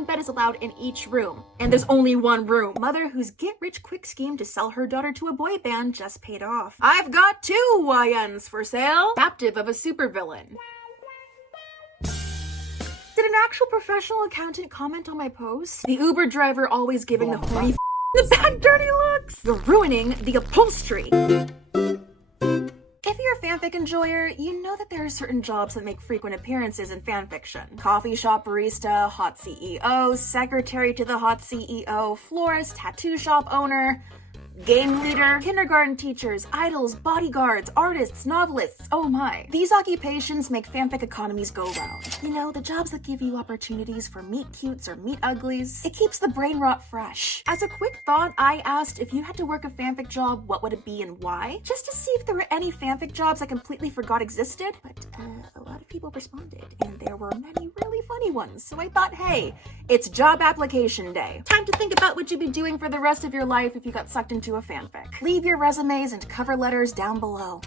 one bed is allowed in each room, and there's only one room. Mother whose get-rich-quick scheme to sell her daughter to a boy band just paid off. I've got 2 YNs for sale. Captive of a supervillain. Did an actual professional accountant comment on my post? The Uber driver always giving the horny the bad dirty looks. You're ruining the upholstery. If you're a fanfic enjoyer, you know that there are certain jobs that make frequent appearances in fanfiction. Coffee shop barista, hot CEO, secretary to the hot CEO, florist, tattoo shop owner, game leader, kindergarten teachers, idols, bodyguards, artists, novelists, oh my. These occupations make fanfic economies go round. You know, the jobs that give you opportunities for meet cutes or meet uglies. It keeps the brain rot fresh. As a quick thought, I asked if you had to work a fanfic job, what would it be and why? Just to see if there were any fanfic jobs I completely forgot existed, but a lot of people responded, and there were many really funny ones, so I thought, hey, it's job application day. Time to think about what you'd be doing for the rest of your life if you got sucked into a fanfic. Leave your resumes and cover letters down below.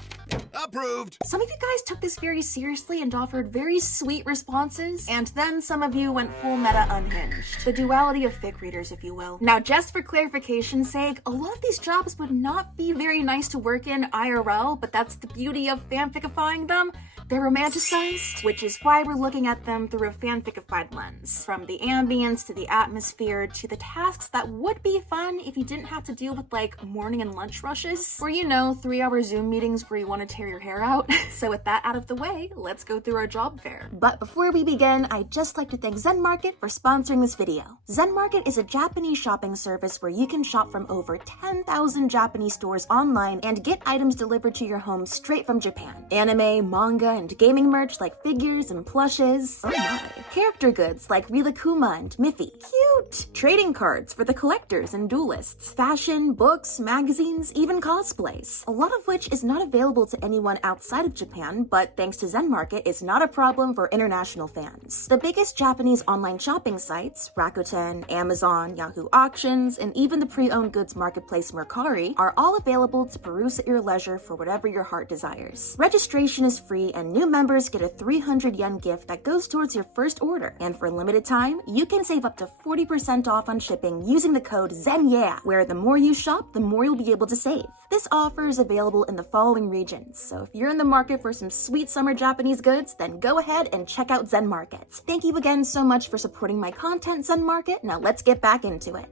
Approved! Some of you guys took this very seriously and offered very sweet responses, and then some of you went full meta unhinged. The duality of fic readers, if you will. Now, just for clarification's sake, a lot of these jobs would not be very nice to work in IRL, but that's the beauty of fanficifying them. They're romanticized, which is why we're looking at them through a fanficified lens. From the ambience to the atmosphere to the tasks that would be fun if you didn't have to deal with like morning and lunch rushes, or 3-hour Zoom meetings where you want to tear your hair out. So with that out of the way, let's go through our job fair. But before we begin, I'd just like to thank Zen Market for sponsoring this video. Zen Market is a Japanese shopping service where you can shop from over 10,000 Japanese stores online and get items delivered to your home straight from Japan. Anime, manga, and gaming merch like figures and plushes. Oh my. Character goods like Rilakuma and Miffy. Cute! Trading cards for the collectors and duelists. Fashion, books, magazines, even cosplays. A lot of which is not available to anyone outside of Japan, but thanks to Zen Market, is not a problem for international fans. The biggest Japanese online shopping sites, Rakuten, Amazon, Yahoo Auctions, and even the pre-owned goods marketplace Mercari, are all available to peruse at your leisure for whatever your heart desires. Registration is free, and new members get a 300 yen gift that goes towards your first order. And for a limited time, you can save up to 40% off on shipping using the code ZENYEAH, where the more you shop, the more you'll be able to save. This offer is available in the following regions, so if you're in the market for some sweet summer Japanese goods, then go ahead and check out Zen Market. Thank you again so much for supporting my content, Zen Market. Now let's get back into it.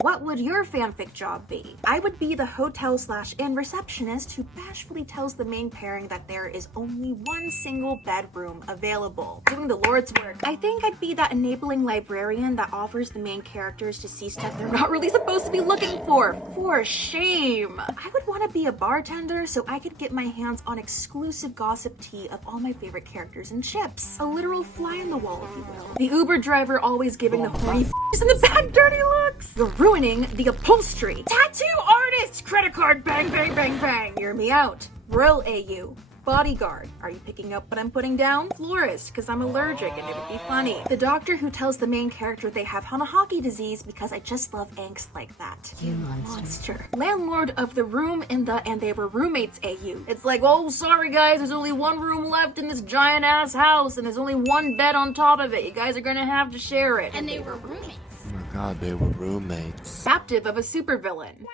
What would your fanfic job be? I would be the hotel/inn receptionist who bashfully tells the main pairing that there is only one single bedroom available. Doing the Lord's work. I think I'd be that enabling librarian that offers the main characters to see stuff they're not really supposed to be looking for. For shame. I would want to be a bartender so I could get my hands on exclusive gossip tea of all my favorite characters and chips. A literal fly on the wall, if you will. The Uber driver always giving the horny and the bad dirty looks. You're ruining the upholstery. Tattoo artist! Credit card, bang, bang, bang, bang. Hear me out. Brill AU. Bodyguard. Are you picking up what I'm putting down? Florist, because I'm allergic and it would be funny. The doctor who tells the main character they have Hanahaki disease because I just love angst like that. You monster. Landlord of the room in the and they were roommates AU. It's like, oh, sorry guys, there's only one room left in this giant ass house and there's only one bed on top of it. You guys are gonna have to share it. And they were roommates. Oh my god, they were roommates. Captive of a supervillain.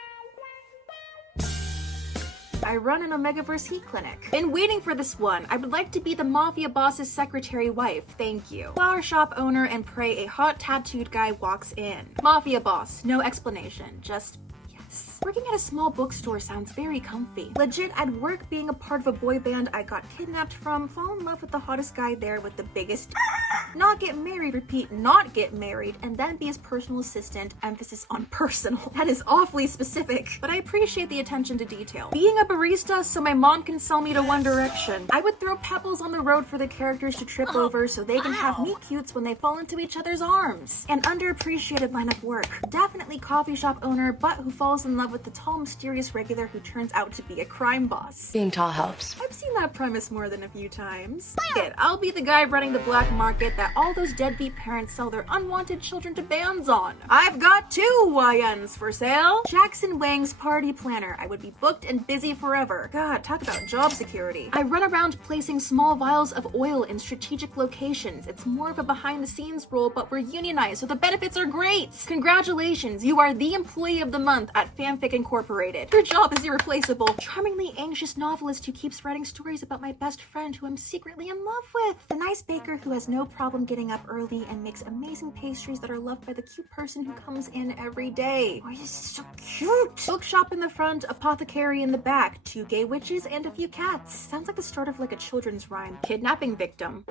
I run an Omegaverse heat clinic. Been waiting for this one. I would like to be the mafia boss's secretary wife. Thank you. Flower shop owner and pray a hot tattooed guy walks in. Mafia boss. No explanation. Just yes. Working at a small bookstore sounds very comfy. Legit, I'd work being a part of a boy band I got kidnapped from, fall in love with the hottest guy there with the biggest not get married, repeat, not get married, and then be his personal assistant, emphasis on personal. That is awfully specific, but I appreciate the attention to detail. Being a barista so my mom can sell me to One Direction. I would throw pebbles on the road for the characters to trip over so they can have meet cutes when they fall into each other's arms. An underappreciated line of work. Definitely coffee shop owner, but who falls in love with the tall, mysterious regular who turns out to be a crime boss. Being tall helps. I've seen that premise more than a few times. I'll be the guy running the black market that all those deadbeat parents sell their unwanted children to bands on. I've got 2 YNs for sale. Jackson Wang's party planner. I would be booked and busy forever. God, talk about job security. I run around placing small vials of oil in strategic locations. It's more of a behind-the-scenes role, but we're unionized, so the benefits are great. Congratulations, you are the employee of the month at Fanfic Incorporated. Your job is irreplaceable. Charmingly anxious novelist who keeps writing stories about my best friend who I'm secretly in love with. The nice baker who has no problem getting up early and makes amazing pastries that are loved by the cute person who comes in every day. Oh, this is so cute. Bookshop in the front, apothecary in the back, 2 gay witches and a few cats. Sounds like the start of like a children's rhyme. Kidnapping victim.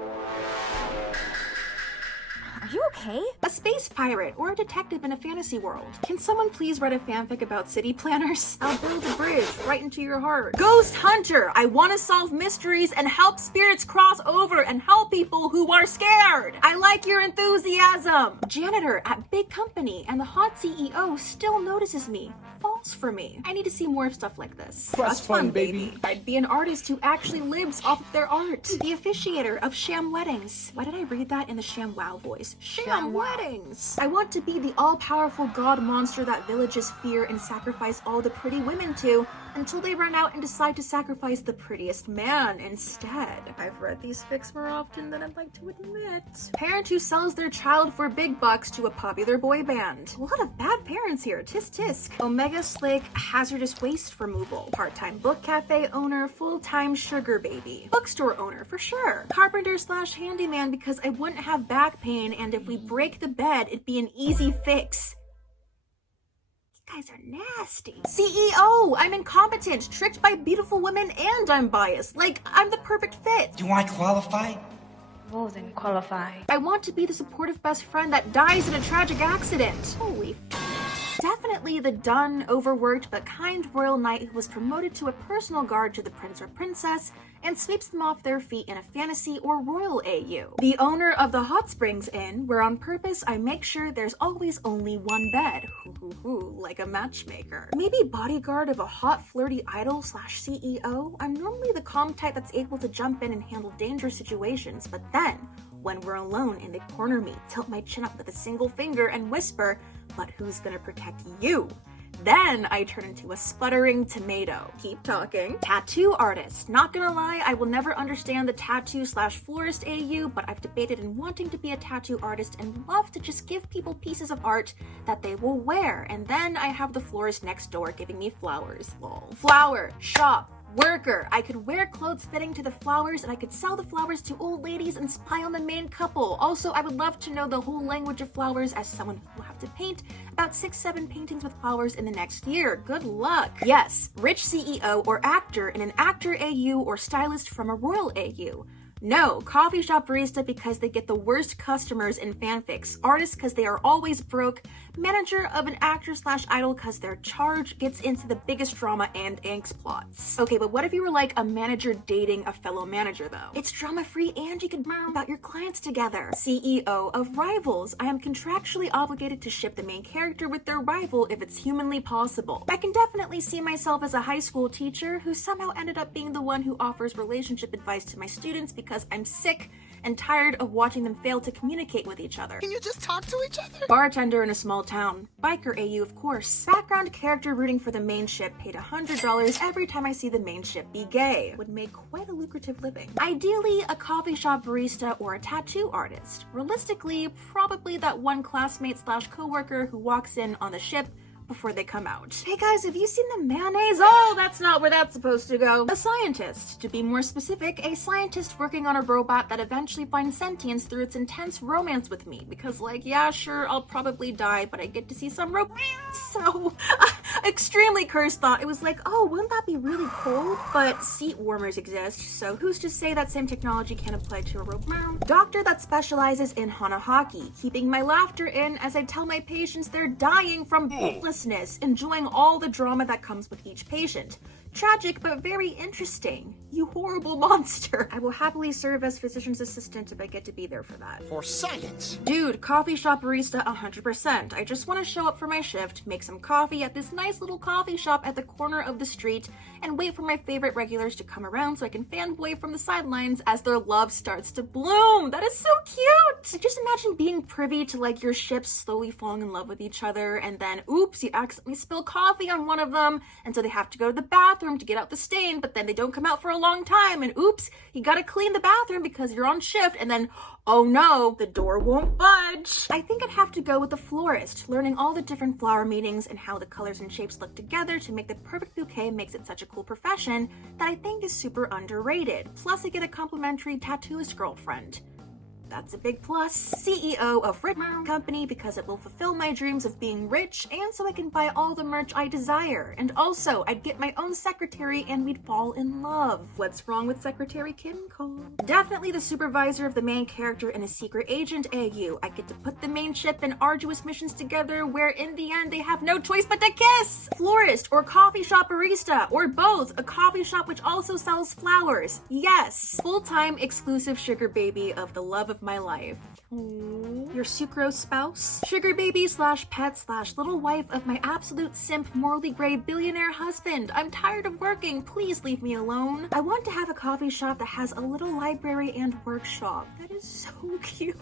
Are you okay? A space pirate or a detective in a fantasy world. Can someone please write a fanfic about city planners? I'll build a bridge right into your heart. Ghost hunter! I want to solve mysteries and help spirits cross over and help people who are scared. I like your enthusiasm. Janitor at big company and the hot CEO still notices me. Falls for me. I need to see more of stuff like this. Trust fund, baby. I'd be an artist who actually lives off of their art. The officiator of sham weddings. Why did I read that in the ShamWow voice? Sham weddings. I want to be the all-powerful god monster that villages fear and sacrifice all the pretty women to until they run out and decide to sacrifice the prettiest man instead. I've read these fics more often than I'd like to admit. Parent who sells their child for big bucks to a popular boy band. A lot of bad parents here. Tisk tisk. Omega Slick hazardous waste removal. Part-time book cafe owner, full-time sugar baby. Bookstore owner for sure. Carpenter slash handyman because I wouldn't have back pain, and if we break the bed, it'd be an easy fix. Guys are nasty. CEO, I'm incompetent, tricked by beautiful women, and I'm biased. Like, I'm the perfect fit. Do I qualify? More than qualify. I want to be the supportive best friend that dies in a tragic accident. Holy Definitely the done, overworked, but kind royal knight who was promoted to a personal guard to the prince or princess and sweeps them off their feet in a fantasy or royal AU. The owner of the Hot Springs Inn, where on purpose I make sure there's always only one bed. Like a matchmaker. Maybe bodyguard of a hot flirty idol slash CEO. I'm normally the calm type that's able to jump in and handle dangerous situations, but then, when we're alone and they corner me, tilt my chin up with a single finger and whisper, "But who's gonna protect you?" Then I turn into a sputtering tomato. Keep talking. Tattoo artist. Not gonna lie, I will never understand the tattoo slash florist AU, but I've debated in wanting to be a tattoo artist and love to just give people pieces of art that they will wear. And then I have the florist next door giving me flowers. Lol. Flower. Shop. Worker. I could wear clothes fitting to the flowers, and I could sell the flowers to old ladies and spy on the main couple. Also, I would love to know the whole language of flowers as someone who will have to paint about 6-7 paintings with flowers in the next year. Good luck. Yes, rich CEO or actor in an actor AU or stylist from a royal AU. No, coffee shop barista because they get the worst customers in fanfics, artists because they are always broke, manager of an actor slash idol because their charge gets into the biggest drama and angst plots. Okay, but what if you were like a manager dating a fellow manager though? It's drama free and you could learn about your clients together. CEO of rivals. I am contractually obligated to ship the main character with their rival if it's humanly possible. I can definitely see myself as a high school teacher who somehow ended up being the one who offers relationship advice to my students because I'm sick and tired of watching them fail to communicate with each other. Can you just talk to each other? Bartender in a small town. Biker AU, of course. Background character rooting for the main ship, paid $100 every time I see the main ship be gay. Would make quite a lucrative living. Ideally, a coffee shop barista or a tattoo artist. Realistically, probably that one classmate slash coworker who walks in on the ship before they come out. Hey guys, have you seen the mayonnaise? Oh, that's not where that's supposed to go. A scientist. To be more specific, a scientist working on a robot that eventually finds sentience through its intense romance with me. Because like, yeah, sure, I'll probably die, but I get to see some romance. So, extremely cursed thought. It was like, oh, wouldn't that be really cold? But seat warmers exist, so who's to say that same technology can apply to a robot? Doctor that specializes in hanahaki, keeping my laughter in as I tell my patients they're dying from enjoying all the drama that comes with each patient. Tragic, but very interesting. You horrible monster. I will happily serve as physician's assistant if I get to be there for that. For science. Dude, coffee shop barista 100%. I just want to show up for my shift, make some coffee at this nice little coffee shop at the corner of the street, and wait for my favorite regulars to come around so I can fanboy from the sidelines as their love starts to bloom. That is so cute! Just imagine being privy to like your ships slowly falling in love with each other, and then oops, you accidentally spill coffee on one of them, and so they have to go to the bathroom to get out the stain, but then they don't come out for a long time, and oops, you gotta clean the bathroom because you're on shift, and then oh no, the door won't budge. I think I'd have to go with the florist. Learning all the different flower meanings and how the colors and shapes look together to make the perfect bouquet makes it such a cool profession that I think is super underrated. Plus I get a complimentary tattooist girlfriend. That's a big plus. CEO of Rich Company because it will fulfill my dreams of being rich and so I can buy all the merch I desire. And also, I'd get my own secretary and we'd fall in love. What's wrong with Secretary Kim Cole? Definitely the supervisor of the main character and a secret agent AU. I get to put the main ship and arduous missions together where in the end they have no choice but to kiss. Florist or coffee shop barista or both. A coffee shop which also sells flowers. Yes. Full-time exclusive sugar baby of the love of my life. Aww. Your sucrose spouse? Sugar baby slash pet slash little wife of my absolute simp morally gray billionaire husband. I'm tired of working. Please leave me alone. I want to have a coffee shop that has a little library and workshop. That is so cute.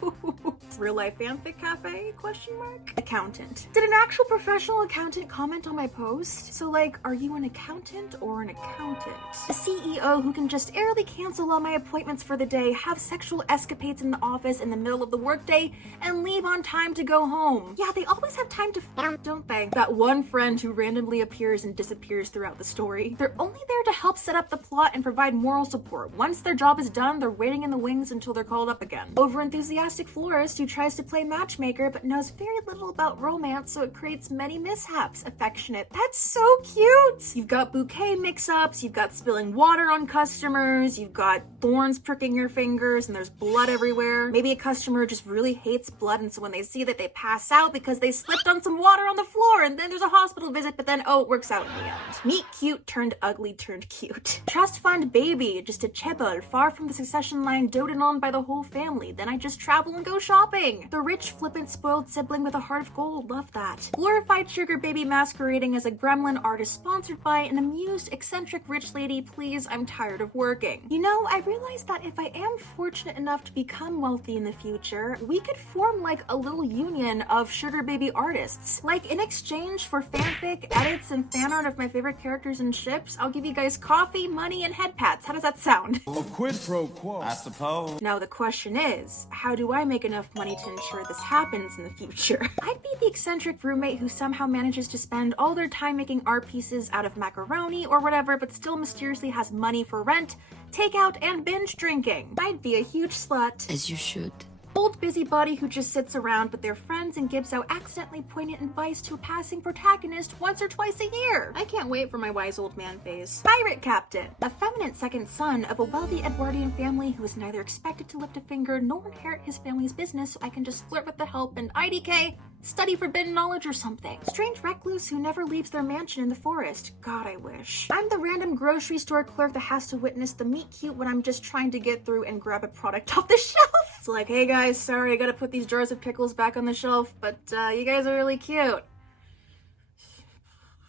Real life fanfic cafe? Question mark. Accountant. Did an actual professional accountant comment on my post? So like, are you an accountant or an accountant? A CEO who can just airily cancel all my appointments for the day, have sexual escapades in the office in the middle of the workday, and leave on time to go home. Yeah, they always have time to don't they? That one friend who randomly appears and disappears throughout the story. They're only there to help set up the plot and provide moral support. Once their job is done, they're waiting in the wings until they're called up again. Overenthusiastic florist who tries to play matchmaker but knows very little about romance, so it creates many mishaps. Affectionate. That's so cute! You've got bouquet mix-ups, you've got spilling water on customers, you've got thorns pricking your fingers, and there's blood everywhere. Maybe a customer just really hates blood, and so when they see that, they pass out because they slipped on some water on the floor, and then there's a hospital visit, but then oh, it works out in the end. Meet cute turned ugly turned cute. Trust fund baby, just a chebol far from the succession line doted on by the whole family. Then I just travel and go shopping. The rich, flippant, spoiled sibling with a heart of gold. Love that. Glorified sugar baby masquerading as a gremlin artist sponsored by an amused, eccentric rich lady. Please, I'm tired of working. You know, I realized that if I am fortunate enough to become wealthy in the future, we could form like a little union of sugar baby artists. Like in exchange for fanfic, edits, and fan art of my favorite characters and ships, I'll give you guys coffee, money, and head pats. How does that sound? A quid pro quo, I suppose. Now the question is, how do I make enough money to ensure this happens in the future? I'd be the eccentric roommate who somehow manages to spend all their time making art pieces out of macaroni or whatever, but still mysteriously has money for rent, takeout, and binge drinking. I'd be a huge slut. As you should. Old busybody who just sits around but they're friends and gives out accidentally poignant advice to a passing protagonist once or twice a year. I can't wait for my wise old man phase. Pirate captain. Effeminate second son of a wealthy Edwardian family who is neither expected to lift a finger nor inherit his family's business, so I can just flirt with the help and IDK, study forbidden knowledge or something. Strange recluse who never leaves their mansion in the forest. God, I wish. I'm the random grocery store clerk that has to witness the meet cute when I'm just trying to get through and grab a product off the shelf. It's like, hey guys, sorry, I gotta put these jars of pickles back on the shelf, but you guys are really cute.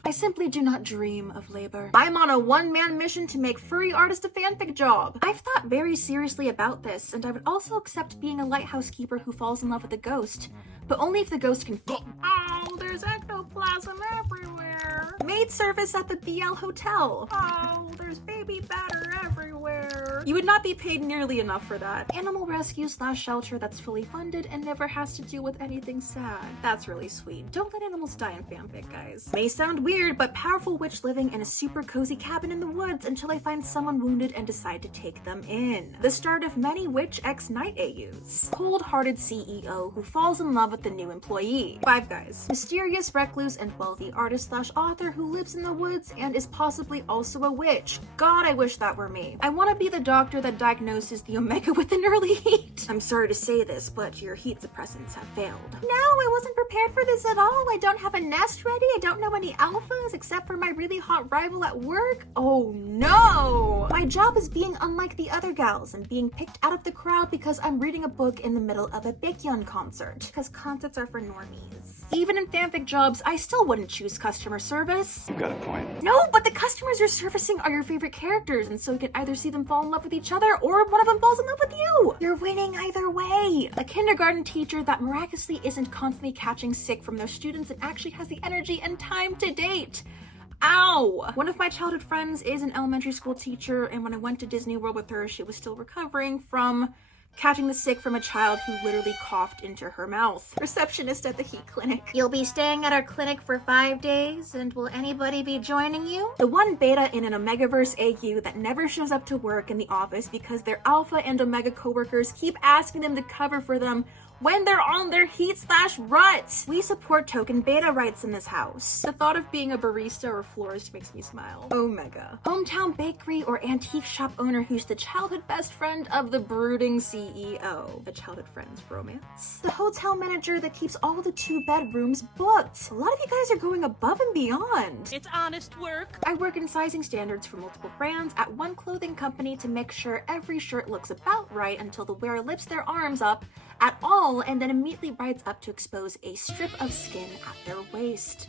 I simply do not dream of labor. I'm on a one-man mission to make furry artist a fanfic job. I've thought very seriously about this, and I would also accept being a lighthouse keeper who falls in love with a ghost, but only if the ghost can oh, there's ectoplasm everywhere. Maid service at the BL Hotel. Oh, there's baby batter everywhere. You would not be paid nearly enough for that. Animal rescue / shelter that's fully funded and never has to deal with anything sad. That's really sweet. Don't let animals die in fanfic, guys. May sound weird, but powerful witch living in a super cozy cabin in the woods until I find someone wounded and decide to take them in. The start of many witch ex-night AUs. Cold-hearted CEO who falls in love with the new employee. Five guys. Mysterious recluse and wealthy artist / author who lives in the woods and is possibly also a witch. God, I wish that were me. I want to be the dog doctor that diagnoses the Omega with an early heat. I'm sorry to say this, but your heat suppressants have failed. No, I wasn't prepared for this at all. I don't have a nest ready. I don't know any alphas except for my really hot rival at work. Oh no! My job is being unlike the other gals and being picked out of the crowd because I'm reading a book in the middle of a Baekhyun concert. Because concerts are for normies. Even in fanfic jobs, I still wouldn't choose customer service. You got a point. No, but the customers you're servicing are your favorite characters, and so you can either see them fall in love with each other or one of them falls in love with you. You're winning either way. A kindergarten teacher that miraculously isn't constantly catching sick from their students and actually has the energy and time to date. Ow! One of my childhood friends is an elementary school teacher, and when I went to Disney World with her, she was still recovering from catching the sick from a child who literally coughed into her mouth. Receptionist at the heat clinic. You'll be staying at our clinic for 5 days, and will anybody be joining you? The one beta in an Omegaverse AU that never shows up to work in the office because their alpha and Omega coworkers keep asking them to cover for them when they're on their heat/rut. We support token beta rights in this house. The thought of being a barista or florist makes me smile. Omega. Hometown bakery or antique shop owner who's the childhood best friend of the brooding CEO. A childhood friend's romance. The hotel manager that keeps all the 2 bedrooms booked. A lot of you guys are going above and beyond. It's honest work. I work in sizing standards for multiple brands at one clothing company to make sure every shirt looks about right until the wearer lifts their arms up at all and then immediately rides up to expose a strip of skin at their waist.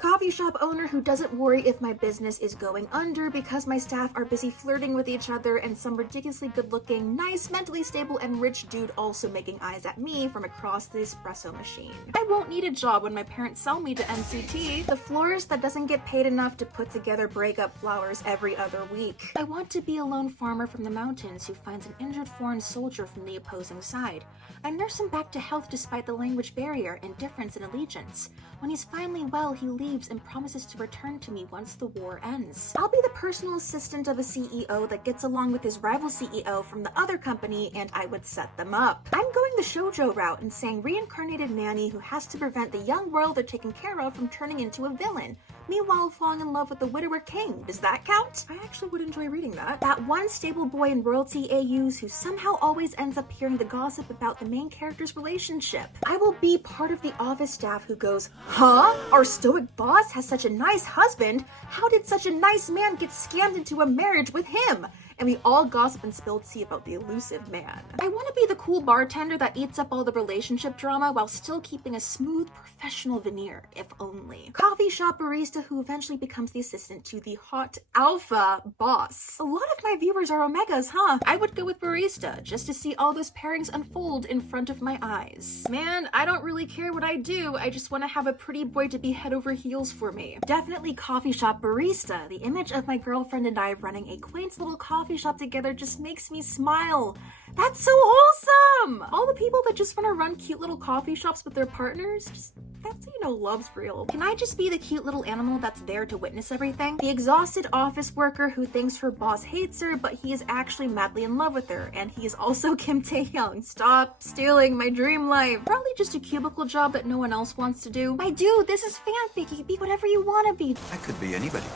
Coffee shop owner who doesn't worry if my business is going under because my staff are busy flirting with each other and some ridiculously good-looking, nice, mentally stable, and rich dude also making eyes at me from across the espresso machine. I won't need a job when my parents sell me to NCT. The florist that doesn't get paid enough to put together breakup flowers every other week. I want to be a lone farmer from the mountains who finds an injured foreign soldier from the opposing side. I nurse him back to health despite the language barrier and difference in allegiance. When he's finally well, he leaves and promises to return to me once the war ends. I'll be the personal assistant of a CEO that gets along with his rival CEO from the other company, and I would set them up. I'm going the shoujo route and saying reincarnated nanny who has to prevent the young world they're taking care of from turning into a villain. Meanwhile, falling in love with the widower king. Does that count? I actually would enjoy reading that. That one stable boy in royalty AUs who somehow always ends up hearing the gossip about the main character's relationship. I will be part of the office staff who goes, huh? Our stoic boss has such a nice husband. How did such a nice man get scammed into a marriage with him? And we all gossip and spill tea about the elusive man. I want to be the cool bartender that eats up all the relationship drama while still keeping a smooth, professional veneer, if only. Coffee shop barista who eventually becomes the assistant to the hot alpha boss. A lot of my viewers are Omegas, huh? I would go with barista just to see all those pairings unfold in front of my eyes. Man, I don't really care what I do. I just want to have a pretty boy to be head over heels for me. Definitely coffee shop barista. The image of my girlfriend and I running a quaint little coffee shop together just makes me smile. That's so wholesome! All the people that just want to run cute little coffee shops with their partners, that's how you know love's real. Can I just be the cute little animal that's there to witness everything? The exhausted office worker who thinks her boss hates her, but he is actually madly in love with her, and he is also Kim Tae-young. Stop stealing my dream life. Probably just a cubicle job that no one else wants to do. My dude, this is fanfic. You can be whatever you want to be. I could be anybody.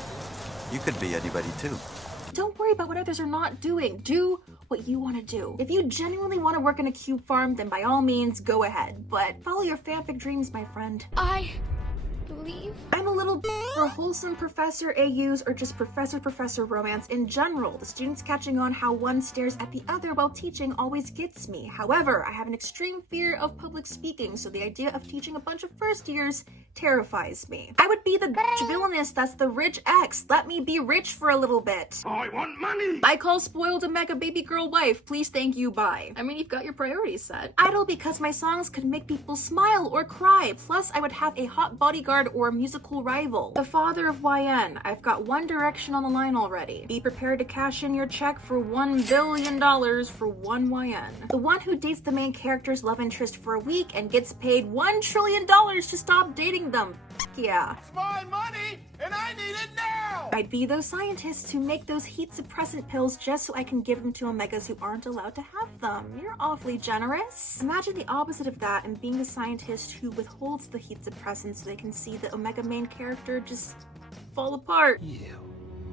You could be anybody too. Don't worry about what others are not doing. Do what you want to do. If you genuinely want to work in a cube farm, then by all means, go ahead. But follow your fanfic dreams, my friend. I believe. I'm a little for wholesome professor AUs or just professor romance in general. The students catching on how one stares at the other while teaching always gets me. However, I have an extreme fear of public speaking, so the idea of teaching a bunch of first years terrifies me. I would be the villainess that's the rich ex. Let me be rich for a little bit. I want money! I call spoiled Omega baby girl wife. Please, thank you, bye. I mean, you've got your priorities set. Idle because my songs could make people smile or cry. Plus, I would have a hot bodyguard or a musical rival. The father of YN. I've got One Direction on the line already. Be prepared to cash in your check for $1 billion for one YN. The one who dates the main character's love interest for a week and gets paid $1 trillion to stop dating them. Yeah. It's my money, and I need it now! I'd be those scientists who make those heat suppressant pills just so I can give them to Omegas who aren't allowed to have them. You're awfully generous. Imagine the opposite of that and being the scientist who withholds the heat suppressant so they can see the Omega main character just fall apart. You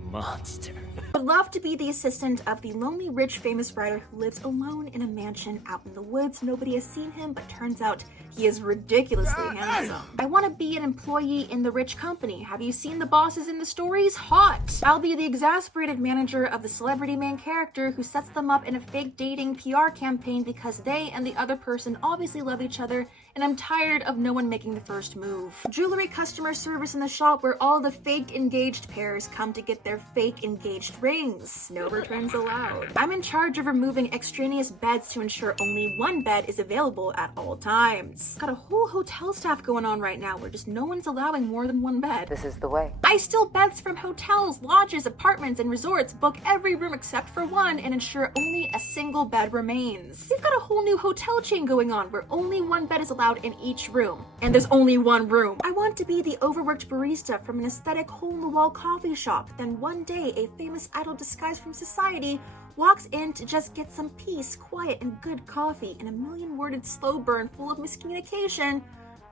monster. Would love to be the assistant of the lonely rich famous writer who lives alone in a mansion out in the woods. Nobody has seen him, but turns out he is ridiculously handsome. I want to be an employee in the rich company. Have you seen the bosses in the stories? Hot! I'll be the exasperated manager of the celebrity main character who sets them up in a fake dating PR campaign because they and the other person obviously love each other, and I'm tired of no one making the first move. Jewelry customer service in the shop where all the fake engaged pairs come to get their fake engaged rings. No returns allowed. I'm in charge of removing extraneous beds to ensure only one bed is available at all times. Got a whole hotel staff going on right now where just no one's allowing more than one bed. This is the way. I steal beds from hotels, lodges, apartments, and resorts, book every room except for one, and ensure only a single bed remains. We've got a whole new hotel chain going on where only one bed is allowed in each room, and there's only one room. I want to be the overworked barista from an aesthetic hole-in-the-wall coffee shop. Then one day, a famous idol disguised from society walks in to just get some peace, quiet, and good coffee. In a million-worded slow burn full of miscommunication,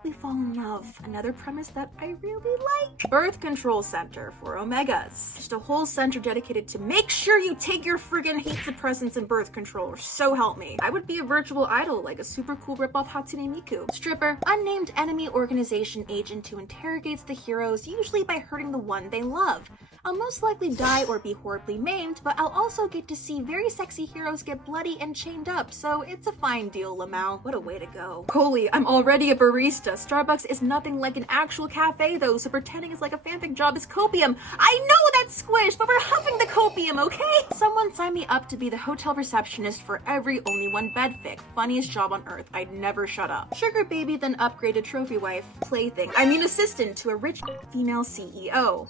we fall in love. Another premise that I really like. Birth control center for Omegas. Just a whole center dedicated to make sure you take your friggin' heat suppressants and birth control, or so help me. I would be a virtual idol, like a super cool ripoff Hatsune Miku. Stripper. Unnamed enemy organization agent who interrogates the heroes, usually by hurting the one they love. I'll most likely die or be horribly maimed, but I'll also get to see very sexy heroes get bloody and chained up, so it's a fine deal, Lamau. What a way to go. Coley, I'm already a barista. Starbucks is nothing like an actual cafe though, so pretending it's like a fanfic job is copium. I know that's squish, but we're huffing the copium, okay? Someone sign me up to be the hotel receptionist for every only one bed fic. Funniest job on earth. I'd never shut up. Sugar baby, then upgraded trophy wife. Plaything. I mean assistant to a rich female CEO.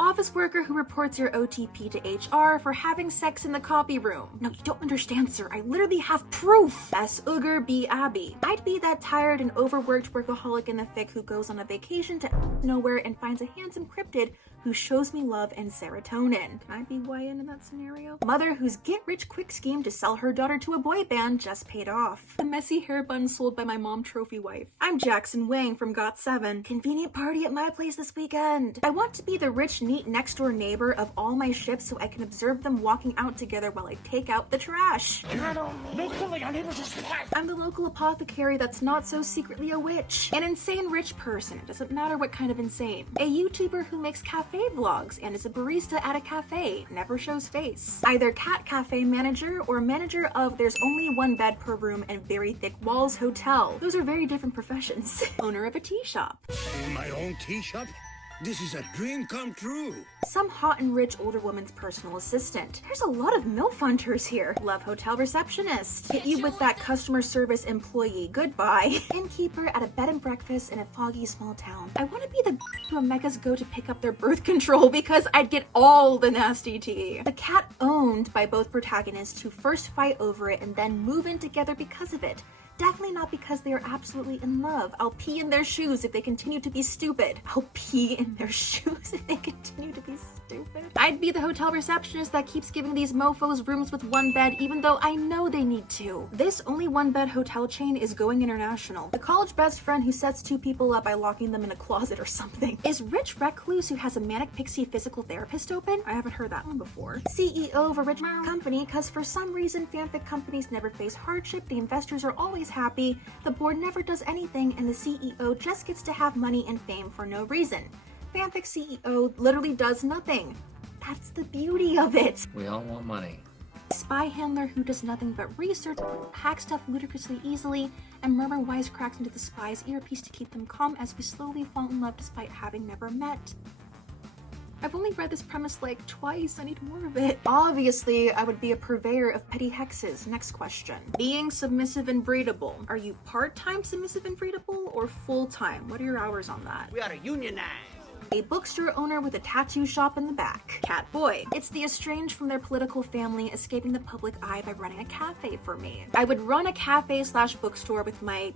Office worker who reports your OTP to HR for having sex in the copy room. No, you don't understand, sir. I literally have proof. S. Uger B. Abby. I'd be that tired and overworked workaholic in the fic who goes on a vacation to nowhere and finds a handsome cryptid who shows me love and serotonin. Can I be YN in that scenario? Mother whose get-rich-quick scheme to sell her daughter to a boy band just paid off. The messy hair bun sold by my mom trophy wife. I'm Jackson Wang from Got7. Convenient party at my place this weekend. I want to be the rich, neat next-door neighbor of all my ships so I can observe them walking out together while I take out the trash. I'm the local apothecary that's not so secretly a witch. An insane rich person. It doesn't matter what kind of insane. A YouTuber who makes cafe vlogs and is a barista at a cafe. Never shows face. Either cat cafe manager or manager of there's only one bed per room and very thick walls hotel. Those are very different professions. Owner of a tea shop. In my own tea shop? This is a dream come true. Some hot and rich older woman's personal assistant. There's a lot of MILF hunters here. Love hotel receptionist. Hit you with that customer service employee. Goodbye. Innkeeper at a bed and breakfast in a foggy small town. I want to be the who Omegas go to pick up their birth control because I'd get all the nasty tea. The cat owned by both protagonists who first fight over it and then move in together because of it. Definitely not because they are absolutely in love. I'll pee in their shoes if they continue to be stupid. I'll pee in their shoes if they continue to be stupid. I'd be the hotel receptionist that keeps giving these mofos rooms with one bed even though I know they need to. This only one bed hotel chain is going international. The college best friend who sets two people up by locking them in a closet or something. Is rich recluse who has a manic pixie physical therapist open? I haven't heard that one before. CEO of a rich company because for some reason fanfic companies never face hardship, the investors are always happy, the board never does anything, and the CEO just gets to have money and fame for no reason. Fanfic CEO literally does nothing. That's the beauty of it. We all want money. Spy handler who does nothing but research, hack stuff ludicrously easily, and murmur wisecracks into the spy's earpiece to keep them calm as we slowly fall in love despite having never met. I've only read this premise like twice, I need more of it. Obviously, I would be a purveyor of petty hexes. Next question. Being submissive and breedable. Are you part-time submissive and breedable or full-time? What are your hours on that? We are unionized. A bookstore owner with a tattoo shop in the back. Cat boy. It's the estranged from their political family escaping the public eye by running a cafe for me. I would run a cafe/bookstore with my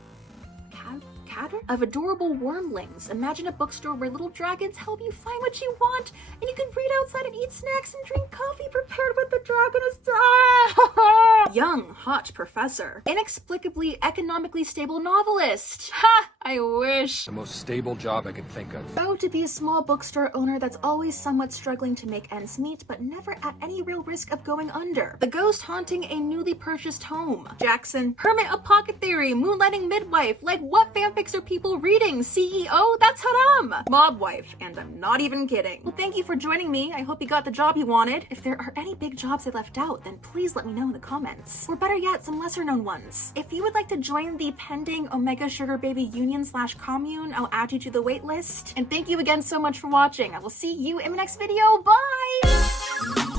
of adorable wormlings. Imagine a bookstore where little dragons help you find what you want, and you can read outside and eat snacks and drink coffee prepared with the dragoness. Young, hot professor. Inexplicably economically stable novelist. Ha! I wish. The most stable job I could think of. Oh, to be a small bookstore owner that's always somewhat struggling to make ends meet, but never at any real risk of going under. The ghost haunting a newly purchased home. Jackson, hermit of pocket theory, moonlighting midwife. Like, what fanfics are people reading? CEO? That's haram. Mob wife, and I'm not even kidding. Well, thank you for joining me. I hope you got the job you wanted. If there are any big jobs I left out, then please let me know in the comments. Or better yet, some lesser known ones. If you would like to join the pending Omega Sugar Baby Union/commune, I'll add you to the wait list. And thank you again so much for watching. I will see you in the next video. Bye!